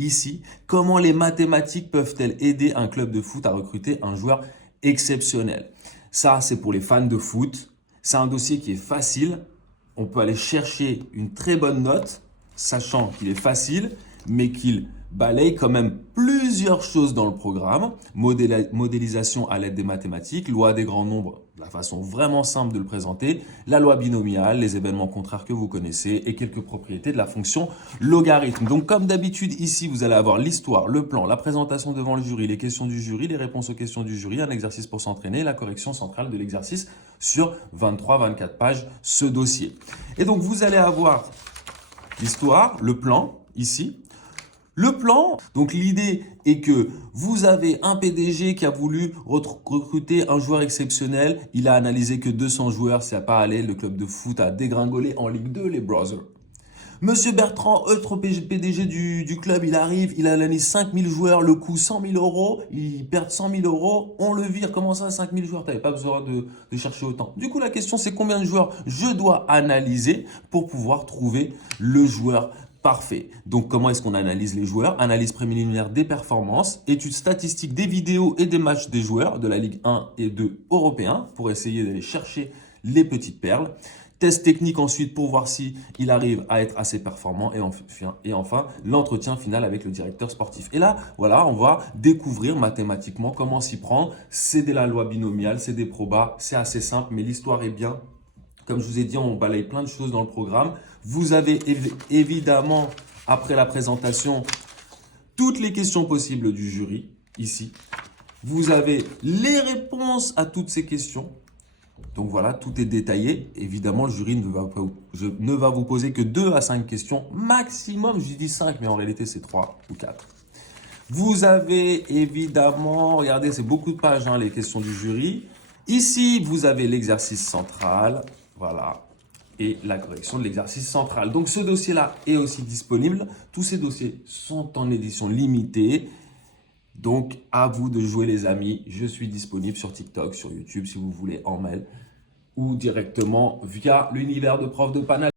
ici, comment les mathématiques peuvent-elles aider un club de foot à recruter un joueur exceptionnel? Ça, c'est pour les fans de foot. C'est un dossier qui est facile. On peut aller chercher une très bonne note, sachant qu'il est facile, mais qu'il balaye quand même plusieurs choses dans le programme. Modélisation à l'aide des mathématiques, loi des grands nombres, la façon vraiment simple de le présenter, la loi binomiale, les événements contraires que vous connaissez et quelques propriétés de la fonction logarithme. Donc comme d'habitude ici, vous allez avoir l'histoire, le plan, la présentation devant le jury, les questions du jury, les réponses aux questions du jury, un exercice pour s'entraîner, la correction centrale de l'exercice sur 23-24 pages, ce dossier. Et donc vous allez avoir l'histoire, le plan ici. Le plan, donc l'idée est que vous avez un PDG qui a voulu recruter un joueur exceptionnel. Il a analysé que 200 joueurs, ça n'a pas allé. Le club de foot a dégringolé en Ligue 2, les Brothers. Monsieur Bertrand, autre PDG du club, il arrive, il analyse 5000 joueurs, le coût 100 000 euros, il perd 100 000 euros, on le vire. Comment ça, 5000 joueurs? Tu n'avais pas besoin de chercher autant. Du coup, la question, c'est combien de joueurs je dois analyser pour pouvoir trouver le joueur parfait. Donc, comment est-ce qu'on analyse les joueurs? Analyse préliminaire des performances, étude statistique des vidéos et des matchs des joueurs de la Ligue 1 et 2 européens pour essayer d'aller chercher les petites perles. Test technique ensuite pour voir si il arrive à être assez performant et enfin l'entretien final avec le directeur sportif. Et là, voilà, on va découvrir mathématiquement comment s'y prendre. C'est de la loi binomiale, c'est des probas, c'est assez simple, mais l'histoire est bien. Comme je vous ai dit, on balaye plein de choses dans le programme. Vous avez évidemment, après la présentation, toutes les questions possibles du jury, ici. Vous avez les réponses à toutes ces questions. Donc voilà, tout est détaillé. Évidemment, le jury ne va vous poser que 2 à 5 questions maximum. Je dis 5, mais en réalité, c'est 3 ou 4. Vous avez évidemment, regardez, c'est beaucoup de pages, hein, les questions du jury. Ici, vous avez l'exercice central. Voilà. Et la correction de l'exercice central. Donc, ce dossier-là est aussi disponible. Tous ces dossiers sont en édition limitée. Donc, à vous de jouer, les amis. Je suis disponible sur TikTok, sur YouTube, si vous voulez, en mail ou directement via l'univers de prof de Panel.